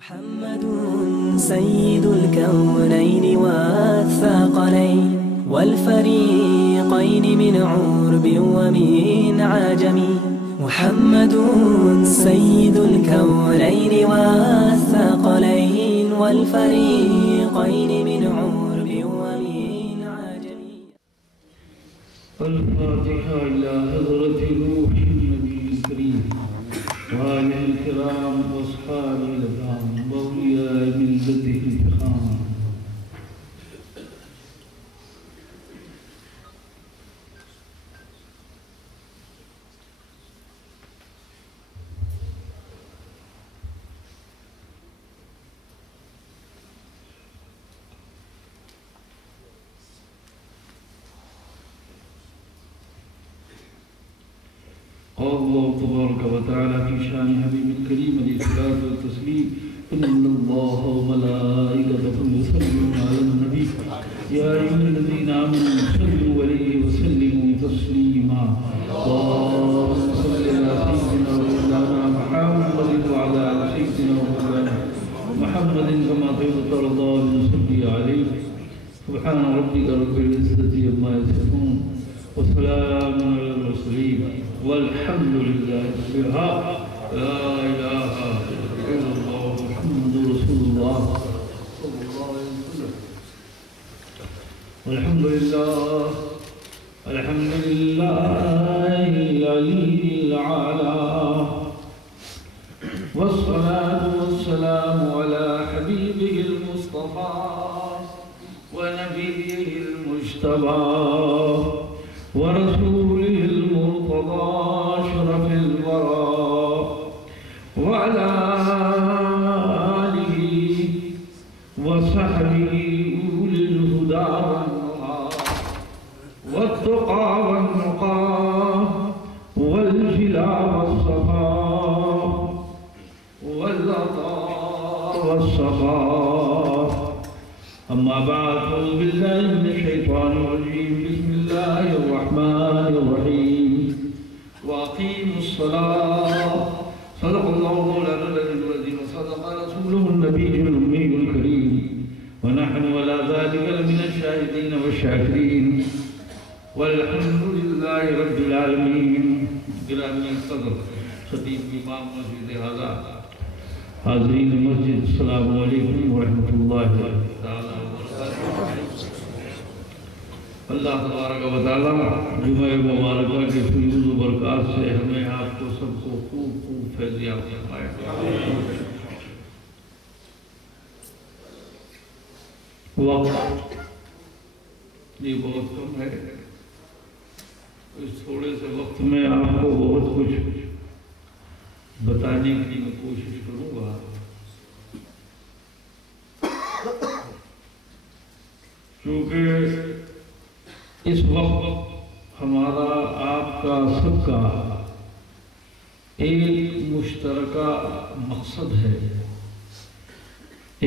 محمد سيد الكونين والثقلين والفريقين من عرب ومن عجم. محمد سيد الكونين والثقلين والفريقين من عرب ومن عجم. الفاتحة إلى حضرة روح النبي الكريم وآله الكرام وأصحابه الأكرام وأولياء ملته الفخام. قال الله تبارك وتعالى في شان حبيب الكريم عليه الصلاة والتسليم: إن الله وملائكته يصلون على النبي يا أيها الذين آمنوا صلوا عليه وسلموا تسليما. اللهم صل على سيدنا ومولانا محمد وعلى آل سيدنا ومولانا محمد كما ترضى ونصلي عليه. سبحان ربك رب العزة عما يصفون وسلام على المرسلين والحمد لله رب العالمين. لا إله إلا الله محمد رسول الله صلى الله عليه وسلم. والحمد لله الحمد لله العلي الأعلى والصلاة والسلام على حبيبه المصطفى ونبيه المجتبى ورسوله المرتضى شرف الورى وعلى آله وصحبه أولي الهدى والتقى والنقى والجلا والصفا والعطاء والصفا. أما بعد، أعوذ بالله من الشيطان الرجيم. بسم الله الرحمن الرحيم. وأقيموا الصلاة. صدق الله مولانا العظيم وصدق رسوله النبي الأمي الكريم ونحن على ذلك لمن الشاهدين والشاكرين والحمد لله رب العالمين. گرامی القدر خطیب امام مسجد هذا، حاضرین مسجد، السلام علیکم ورحمۃ اللہ تعالی وبرکاتہ. اللہ تبارک و تعالی جمعہ مبارکہ کے فیوز و برکات سے ہمیں آپ کو سب کو خوب خوب فیضیاب فرمائے. وقت یہ بہت کم ہے، اس تھوڑے سے وقت میں آپ کو بہت کچھ بتانے کی میں کوشش کروں گا. کیونکہ اس وقت ہمارا آپ کا سب کا ایک مشترکہ مقصد ہے،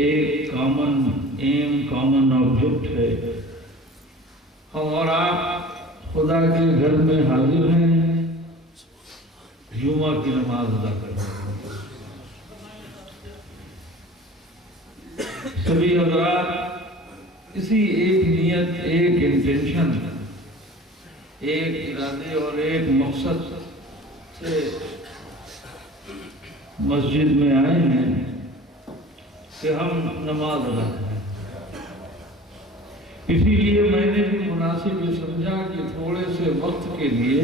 ایک کامن ایم، کامن آبجیکٹ ہے. ہم اور آپ خدا کے گھر میں حاضر ہیں، جمعہ کی نماز ادا کرتے ہیں. سبھی حضرات اسی ایک نیت، ایک انٹینشن، ایک ارادے اور ایک مقصد سے مسجد میں آئے ہیں کہ ہم نماز ادا کریں. اسی لیے میں نے بھی مناسب یہ سمجھا کہ تھوڑے سے وقت کے لیے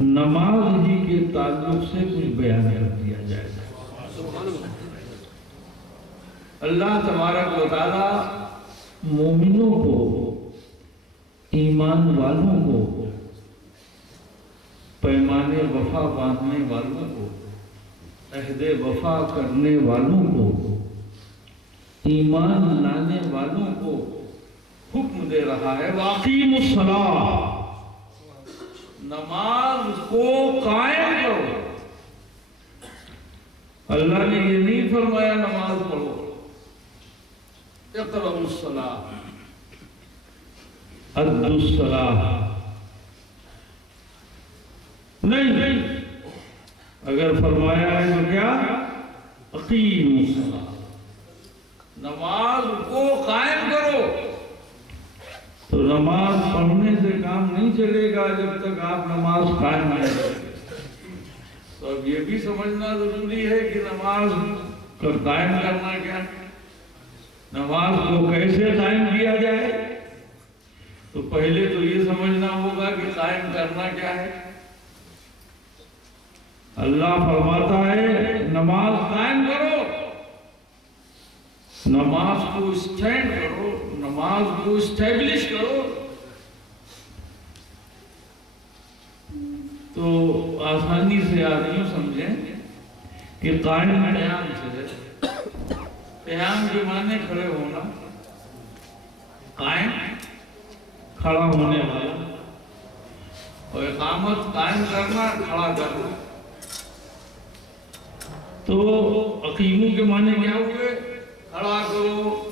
نماز ہی کے تعلق سے کچھ بیان کر دیا جائے. اللہ تبارک و تعالی مومنوں کو، ایمان والوں کو، پیمانے وفا باندھنے والوں کو، عہد وفا کرنے والوں کو، ایمان لانے والوں کو حکم دے رہا ہے وَأَقِيمُوا الصَّلَاةَ، نماز کو قائم کرو. اللہ نے یہ نہیں فرمایا نماز پڑھو، اقرأوا الصلاة، ادوا الصلاة. نہیں، اگر فرمایا ہے تو کیا اقیموا الصلاۃ، نماز کو قائم کرو۔ تو نماز پڑھنے سے کام نہیں چلے گا جب تک آپ نماز قائم نہیں کریں۔ تو اب یہ بھی سمجھنا ضروری ہے کہ نماز کو قائم کرنا کیا ہے، نماز کو کیسے قائم کیا جائے۔ تو پہلے تو یہ سمجھنا ہوگا کہ قائم کرنا کیا ہے۔ اللہ فرماتا ہے نماز قائم کرو، نماز کو اسٹینڈ کرو، نماز کو اسٹیبلش کرو۔ تو آسانی سے آدمی سمجھیں کہ قائم قیام سے، قیام کے معنی کھڑے ہونا، قائم کھڑا ہونے والا، اور اقامت قائم کرنا، کھڑا کرنا۔ تو اقیمو کے معنی کیا ہوئے؟ کھڑا کرو۔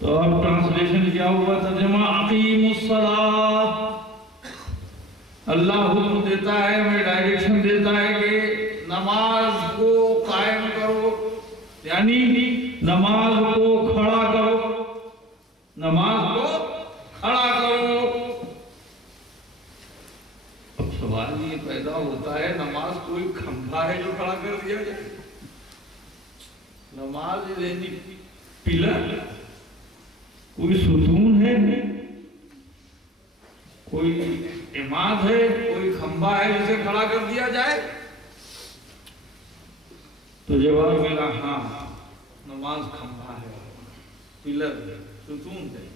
تو اب ٹرانسلیشن کیا ہوا؟ ترجمہ اقیموا الصلاۃ۔ اللہ حکم دیتا ہے، ہمیں ڈائریکشن دیتا ہے کہ نماز کو قائم کرو، یعنی نماز کو کھڑا کرو، نماز کو کھڑا کرو۔ اب سوال یہ پیدا ہوتا ہے، نماز کوئی کھمبا ہے جو کھڑا کر دیا جائے؟ نماز یعنی پلر، کوئی ستون ہے، کوئی عماد ہے، کوئی کھمبا ہے جسے کھڑا کر دیا جائے؟ تو جواب ملا ہاں، نماز کھمبا ہے، پلر ہے، ستون ہے۔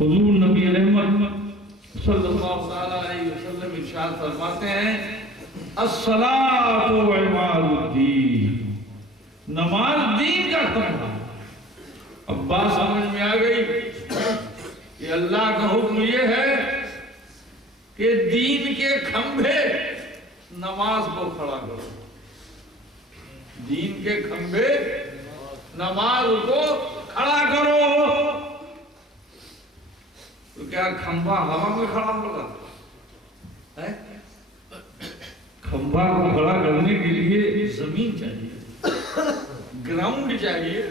حضور نبی رحمت صلی اللہ علیہ وسلم ارشاد فرماتے ہیں الصلاۃ عماد الدین، نماز دین کا کھمبا۔ اب بات سمجھ میں آ گئی کہ اللہ کا حکم یہ ہے کہ دین کے کھمبے نماز کو کھڑا کرو، دین کے کھمبے نماز کو کھڑا کرو۔ تو کیا کھمبا ہوا میں کھڑا ہوگا؟ کھمبا کو کھڑا کرنے کے لیے زمین چاہیے، گراؤنڈ چاہیے،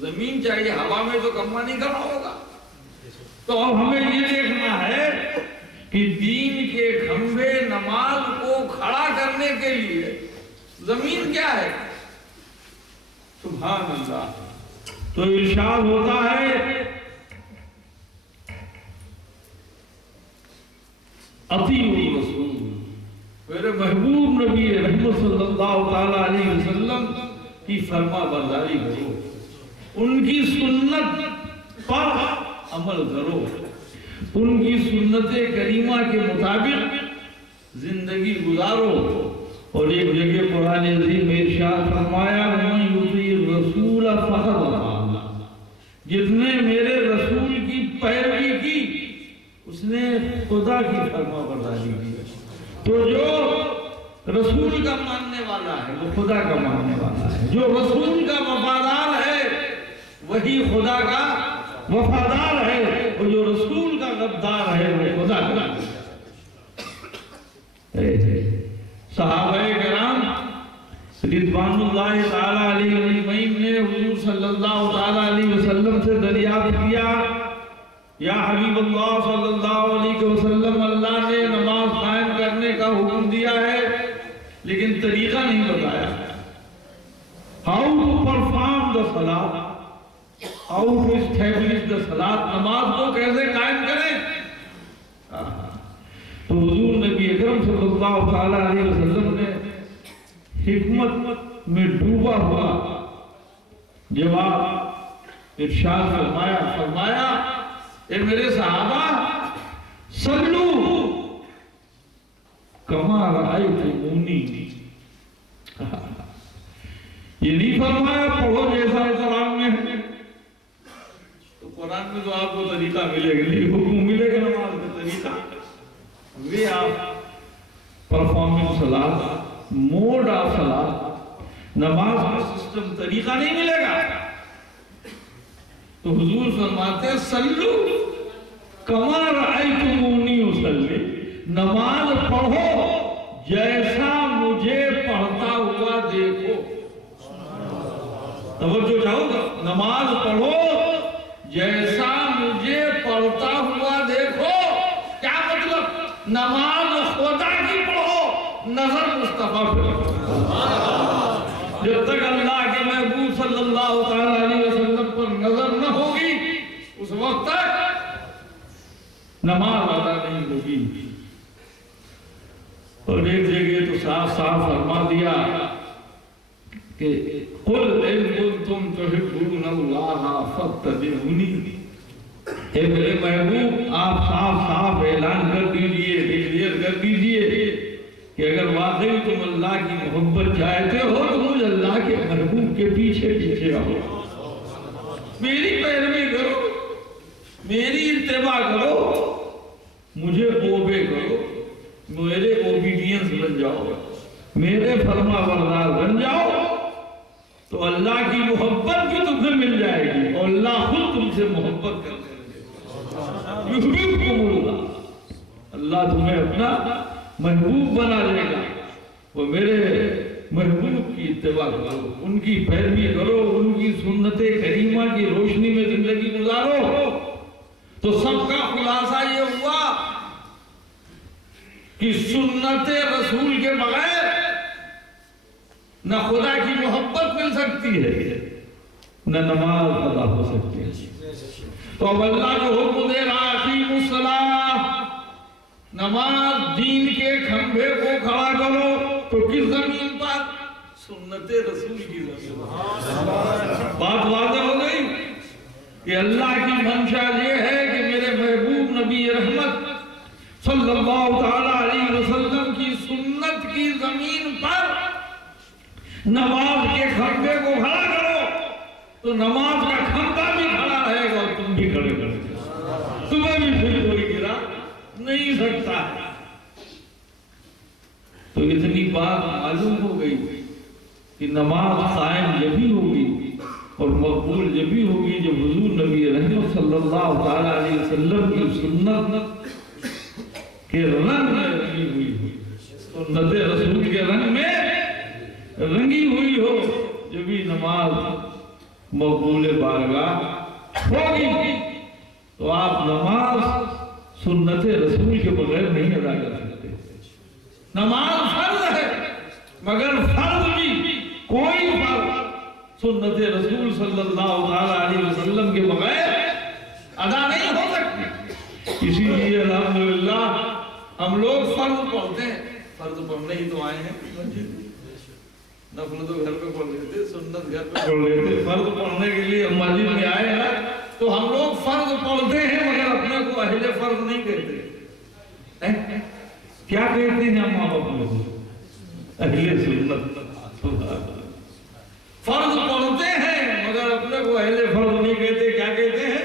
زمین چاہیے، ہوا میں تو کھمبا نہیں کھڑا ہوگا۔ تو اب ہمیں یہ دیکھنا ہے کہ دین کے کھمبے نماز کو کھڑا کرنے کے لیے زمین کیا ہے؟ سبحان اللہ۔ تو ارشاد ہوتا ہے اطیعوا الرسول، میرے محبوب نبی رحمت صلی اللہ تعالی علیہ وسلم کی فرما برداری کرو، ان کی سنت پر عمل کرو، ان کی سنت کریمہ کے مطابق زندگی گزارو۔ اور ایک جگہ قرآن عظیم میں ارشاد فرمایا وَمَن يُطِعِ الرَّسُولَ فَقَدْ أَطَاعَ اللَّهَ، جس نے میرے رسول کی پیروی کی اس نے خدا کی فرما برداری کی۔ تو جو رسول کا ماننے والا ہے وہ خدا کا ماننے والا ہے، جو رسول کا وفادار ہے وہی خدا کا وفادار ہے، اور جو رسول کا غدار ہے وہ خدا کا۔ صحابہ کرام رضوان اللہ تعالیٰ علیہ اجمعین نے حضور صلی اللہ تعالیٰ علیہ وسلم سے دریافت کیا یا حبیب اللہ صلی اللہ علیہ وسلم، اللہ نے نماز قائم کرنے کا حکم دیا ہے لیکن طریقہ نہیں بتایا۔ How to perform the salat, how to establish the salat، نماز کو کیسے قائم کریں؟ تو حضور نبی اکرم صلی اللہ تعالیٰ علیہ وسلم نے حکمت میں ڈوبا ہوا جواب ارشاد فرمایا اے میرے صحابہ صلو کما رأیتمونی، یہ نہیں فرمایا پڑھو جیسا قرآن میں ہے۔ تو قرآن میں تو آپ کو طریقہ ملے گا، نہیں حکم ملے گا نماز کا طریقہ، وے آف پرفارمنگ صلاۃ، موڈ آف صلاۃ، نماز کا سسٹم طریقہ نہیں ملے گا۔ تو حضور فرماتے ہیں صلو کما رأیتمونی اصلی، نماز پڑھو جیسا مجھے پڑھتا ہوا دیکھو. توجہ چاہو گا, نماز پڑھو جیسا مجھے پڑھتا ہوا دیکھو. کیا مطلب؟ نماز خدا کی پڑھو, نظر مصطفیٰ پہ رکھو. جب تک اللہ کے محبوب صلی اللہ تعالیٰ علیہ وسلم پر نظر نہ ہوگی اس وقت تک نماز ادا نہیں ہوگی. اور ایک جگہ تو صاف صاف فرما دیا کہ قل ان کنتم تحبون اللہ فاتبعونی. اے میرے محبوب آپ صاف صاف اعلان کر دیجئے, ڈکلیئر کر دیجئے کہ اگر واقعی تم اللہ کی محبت چاہتے ہو تو مجھے اللہ کے محبوب کے پیچھے پیچھے رہو, میری پیروی کرو, میری اتباع کرو, مجھے اوبے کرو, میرے اوبیڈینس بن جاؤ, میرے فرما بردار بن جاؤ, تو اللہ کی محبت بھی تمہیں مل جائے گی اور اللہ خود تم سے محبت کرنے لگے. یحببکم اللہ, اللہ تمہیں اپنا محبوب بنا لے گا. وہ میرے محبوب کی اتباع کرو, ان کی پیروی کرو, ان کی سنت کریمہ کی روشنی میں زندگی گزارو. تو سب کا خلاصہ یہ ہوا کہ سنت رسول کے بغیر نہ خدا کی محبت مل سکتی ہے نہ نماز ادا ہو سکتی ہے. تو اب اللہ جو حکم دے رہا اقیموا الصلاۃ, نماز دین کے کھمبے کو کھڑا کرو, تو کس زمین پر؟ سنت رسول کی زمین. بات واضح ہو گئی کہ اللہ کی منشا یہ ہے کہ میرے محبوب نبی رحمت صلی اللہ تعالیٰ علیہ وسلم کی سنت کی زمین پر نماز کے کھمبے کو کھڑا کرو, تو نماز کا کھمبا بھی کھڑا رہے گا اور تم بھی کھڑے کرو گے, تمہیں بھی پھر کوئی گرا نہیں سکتا. تو اتنی بات معلوم ہو گئی کہ نماز قائم جبھی ہوگی اور مقبول جبھی ہوگی جب حضور نبی رحمت صلی اللہ تعالیٰ علیہ وسلم کی سنت کے رنگ میں رنگی ہوئی ہو, سنت رسول کے رنگ میں رنگی ہوئی ہو, جبھی نماز مقبول بارگاہ ہوگی. تو آپ نماز سنت رسول کے بغیر نہیں ادا کر سکتے. نماز فرض ہے مگر فرض بھی کوئی فرض سنت رسول صلی اللہ علیہ وسلم کے بغیر ادا نہیں ہو سکتی. اسی لیے الحمدللہ ہم لوگ فرض پڑھتے ہیں, فرض پڑھنے ہی تو آئے ہیں, نفل تو گھر پہ پڑھ لیتے, سنت گھر پہ پڑھ لیتے, فرض پڑھنے کے لیے مسجد میں آئے ہیں تو ہم لوگ فرض پڑھتے ہیں مگر اپنے کو اہل فرض نہیں کہتے. کیا کہتے ہیں ہم اپنے کو؟ اہل سنت. فرض پڑھتے ہیں مگر اپنے کو اہل فرض نہیں کہتے. کیا کہتے ہیں؟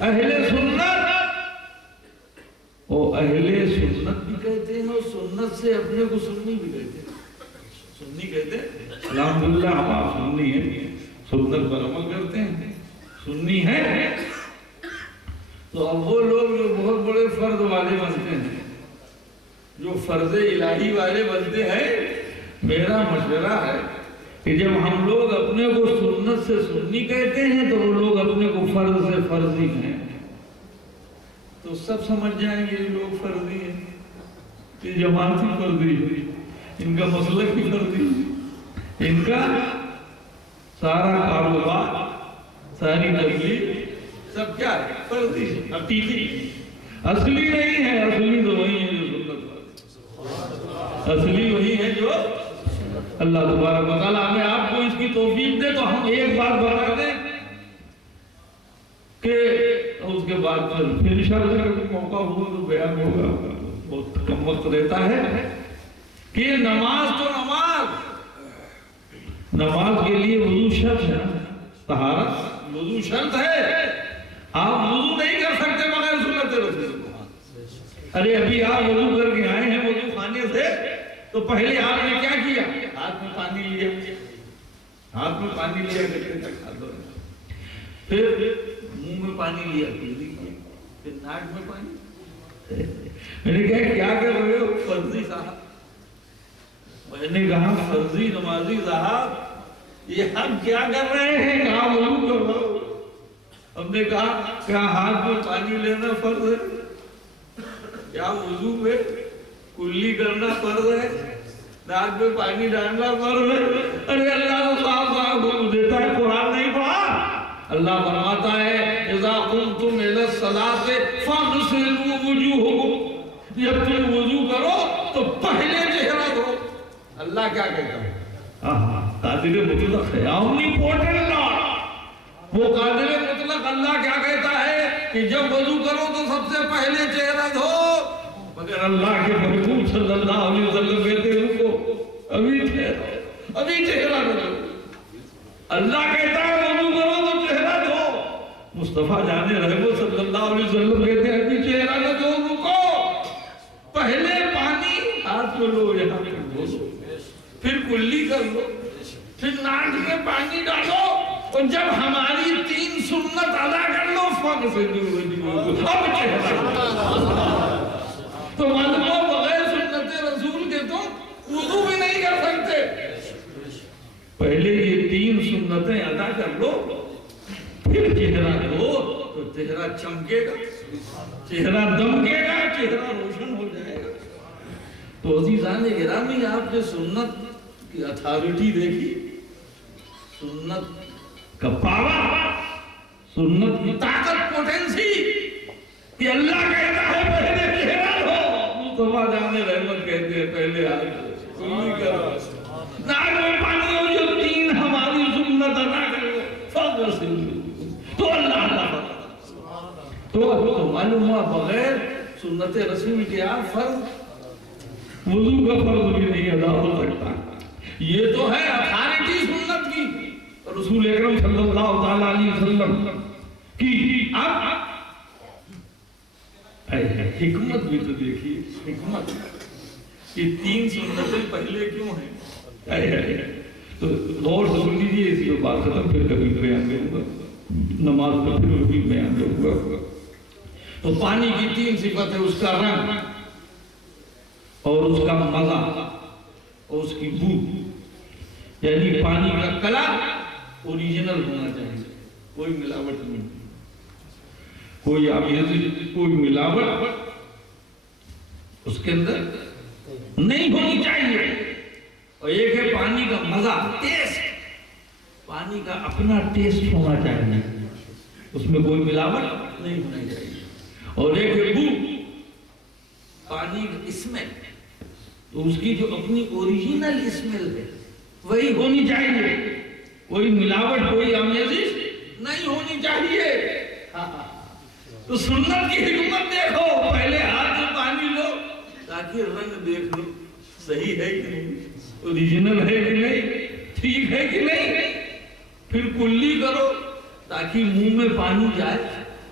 اہل سنت. اور اہل سنت بھی کہتے ہیں اور سنت سے اپنے کو سنی بھی کہتے ہیں. سنی کہتے ہیں, الحمدللہ ہم آپ سنی ہیں, سنت پر عمل کرتے ہیں, سنی ہے. تو اب وہ لوگ جو بہت بڑے فرض والے بنتے ہیں, جو فرض الہی والے بنتے ہیں, میرا مشورہ ہے کہ جب ہم لوگ اپنے کو سنت سے سنی کہتے ہیں تو وہ لوگ اپنے کو فرض سے فرضی کہیں, تو سب سمجھ جائیں گے یہ لوگ فرضی ہیں, یہ جماعتی فرضی ہے, ان کا مسلک بھی فرضی, ان کا سارا کاروبار, ساری تبلیغ سب کیا ہے؟ فرضی, حقیقی. اصلی نہیں ہے, اصلی تو وہی ہے جو سنت والے, اصلی وہی ہے جو اللہ تبارک و تعالیٰ ہمیں آپ کو اس کی توفیق دے. تو ہم ایک بات بتا دیں کہ اس کے بعد پھر انشاءاللہ اگر موقع ہوا تو بیان ہوگا, بہت کم وقت رہتا ہے, کہ نماز تو نماز کے لیے وضو شرط ہے, طہارت وضو شرط ہے. آپ وضو نہیں کر سکتے مگر سنت رسول. ارے ابھی آپ وضو کر کے آئے ہیں وضو خانے سے, تو پہلے آپ نے کیا کیا؟ ہاتھ میں پانی لیا, ہاتھ میں پانی لیا کرتے تک ہاتھ دھونا, پھر منہ میں پانی لیا, پھر ناک میں پانی. میں نے کہا کیا کر رہے ہو فرضی صاحب؟ میں نے کہا فرضی نمازی صاحب یہ ہم کیا کر رہے ہیں؟ کہا وضو کر رہا ہوں۔ ہم نے کہا کیا ہاتھ میں پانی لینا فرض ہے؟ کیا وضو میں کلی کرنا فرض ہے؟ ناک میں پانی ڈالنا فرض ہے؟ ارے اللہ تو صاحب حکم دیتا ہے، قرآن نہیں پڑھا؟ اللہ فرماتا ہے اذا قمتم الى الصلاۃ فاغسلوا وجوہکم، جب تم وضو کرو تو پہلے چہرہ دھو۔ اللہ کیا کہتا ہے؟ قادر مطلق ہے، omnipotent Lord، وہ قادر مطلق اللہ کیا کہتا ہے کہ جب وضو کرو تو سب سے پہلے چہرہ دھو، مگر اللہ کے محبوب صلی اللہ علیہ وسلم کہتے ہیں ان کو ابھی چہرہ دھو۔ اللہ کہتا ہے وضو کرو تو چہرہ دھو، مصطفیٰ جان رحمت صلی اللہ علیہ وسلم کہتے ہیں ابھی چہرہ نہ دھو، رکو، پہلے پانی ہاتھ میں لو، یہاں پہ دھو، پھر کلی کر لو، پھر ناک میں پانی ڈالو، اور جب ہماری 3 سنت ادا کر لو اب چہرہ تو مانو بغیر سنت رسول کے تم وضو بھی نہیں کر سکتے۔ پہلے یہ 3 سنتیں ادا کر لو، پھر چہرہ دھو تو چہرہ چمکے گا، چہرہ دمکے گا، چہرہ روشن ہو جائے گا۔ تو عزیزان گرامی آپ نے سنت کی اتھارٹی دیکھی، سنت کا پاور، سنت کی طاقت، پوٹنسی، کہ اللہ کہتا ہے پہلے چہرہ دھو، مصطفیٰ جان رحمت کہتے ہیں پہلے ہاتھ کلی کرو، ناک میں پانی ہو، جو 3 ہماری سنت ادا کرو، فاغسلوا، تو اللہ تو معلوم ہوا بغیر سنت رسول کے آپ فرض وضو کا فرض بھی نہیں ادا ہو سکتا۔ یہ تو ہے اتھارٹی سنت کی، رسول اکرم صلی اللہ تعالیٰ علیہ وسلم کی۔ اب حکمت بھی تو دیکھیے، حکمت، یہ 3 سنتیں پہلے کیوں ہیں؟ تو غور سے سن لیجیے، اس کو بات ختم پھر کبھی بیان کروں گا، نماز پر پھر بھی بیان کروں گا۔ تو پانی کی 3 صفت ہے، اس کا رنگ اور اس کا مزہ اور اس کی بو، یعنی پانی کا کلر اوریجنل ہونا چاہیے، کوئی ملاوٹ نہیں، کوئی کوئی ملاوٹ اس کے اندر نہیں ہونی چاہیے۔ اور ایک ہے پانی کا مزہ، ٹیسٹ، پانی کا اپنا ٹیسٹ ہونا چاہیے، اس میں کوئی ملاوٹ نہیں ہونی چاہیے۔ اور ایک ہے بو، پانی کا اسمیل، تو اس کی جو اپنی اوریجنل اسمیل ہے وہی ہونی چاہیے، کوئی ملاوٹ، کوئی آمیزش نہیں ہونی چاہیے۔ تو سنت کی حکمت دیکھو، پہلے ہاتھ میں پانی لو تاکہ رنگ دیکھ لو صحیح ہے کہ نہیں، اوریجنل ہے کہ نہیں، ٹھیک ہے کہ نہیں، پھر کلی کرو تاکہ منہ میں پانی جائے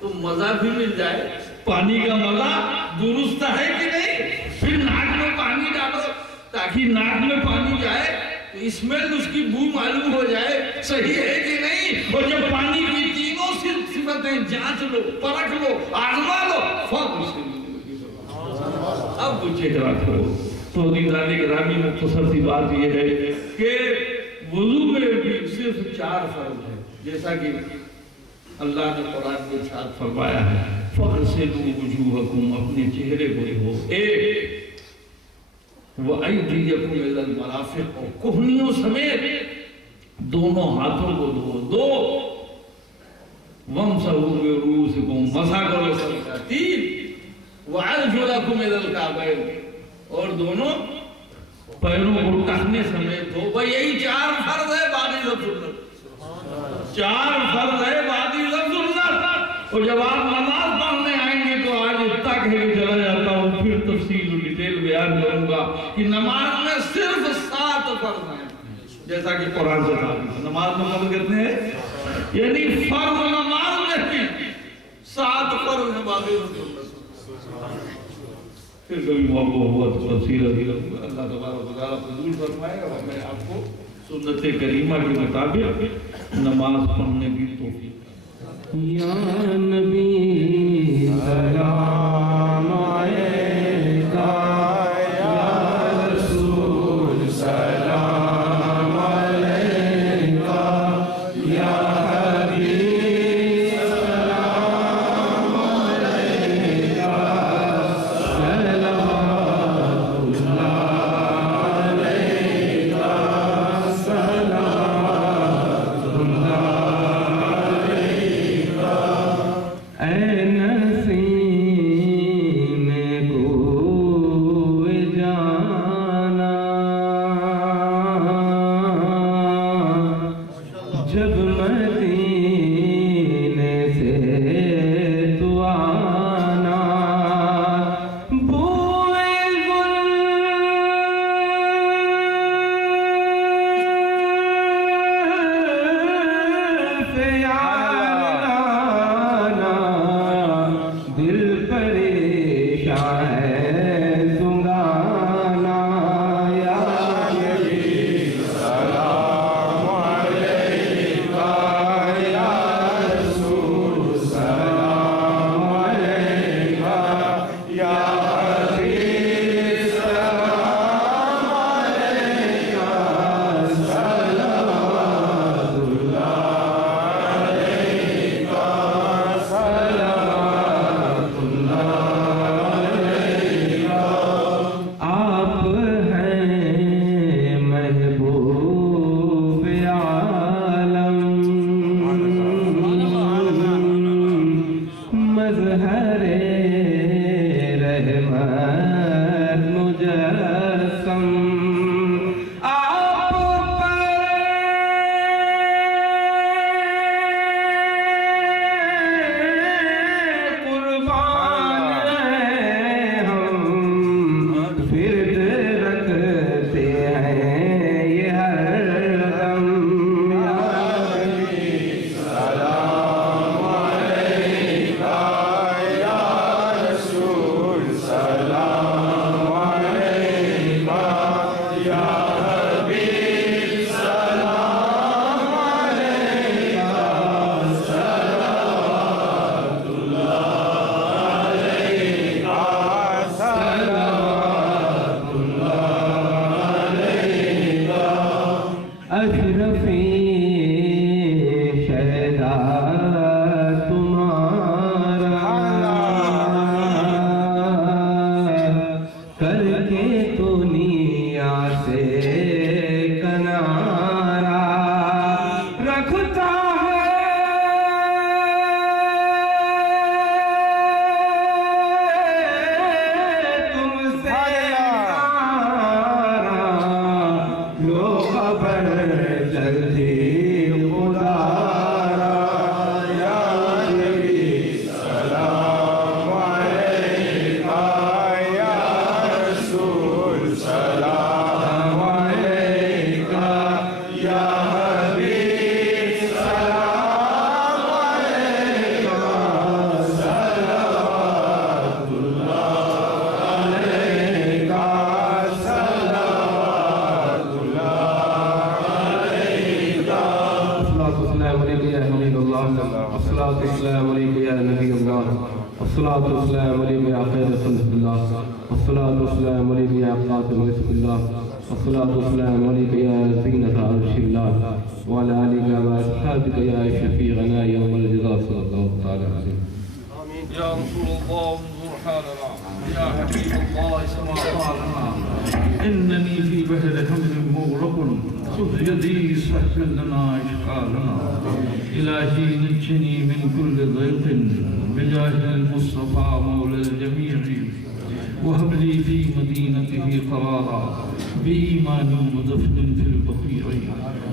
تو مزہ بھی مل جائے، پانی کا مزہ درست ہے کہ نہیں، پھر ناک میں پانی ڈالو تاکہ ناک میں پانی جائے تو اسمیل، اس کی بو معلوم ہو جائے صحیح ہے کہ نہیں۔ اور جب پانی کی 3 صفتیں جانچ لو، پرکھ لو، آزما لو، اب وہ چہرہ کرو۔ تو دیدانی گرامی مختصر سی بات یہ ہے کہ وضو میں بھی صرف 4 فرض ہیں، جیسا کہ اللہ نے قرآن میں ارشاد فرمایا ہے فَغْسِلُوا وُجُوهَكُمْ، اپنے چہرے کو دھو، ایک وَأَيْدِيَكُمْ إِلَى الْمَرَافِقِ، اور کوہنیوں سمیت دونوں ہاتھوں کو دھو، 2 وَامْسَحُوا بِرُؤُوسِكُمْ، مسح کرو سر کا، 3 وَأَرْجُلَكُمْ إِلَى الْكَعْبَيْنِ، اور دونوں پیروں کو ٹخنے سمیت دھو۔ بھئی یہی 4 فرض ہے، باقی سب سنت، 4 فرض ہے، باقی سب سنت۔ اور جب آپ نماز پڑھنے آئیں گے تو آج اتنا کہہ کے چلا جاتا ہوں، پھر تفصیل و ڈیٹیل بیان کروں گا کہ نماز میں صرف 7 فرض ہیں، جیسا کہ قرآن سے ثابت ہے۔ نماز میں فرض کتنے ہیں؟ یعنی فرض نماز میں 7 فرض ہیں، باقی سب سنت۔ پھر کبھی موقع ہوا تو تفصیل اللہ تبارک و تعالیٰ قبول فرمائے گا، اور میں آپ کو سنت کریمہ کے مطابق نماز پڑھنے کی توفیق۔ یا نبی سلام علیکہ، یا رسول سلام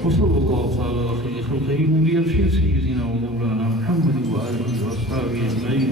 وصلى الله على خير خلقه سيدنا ومولانا محمد وآله وأصحابه أجمعين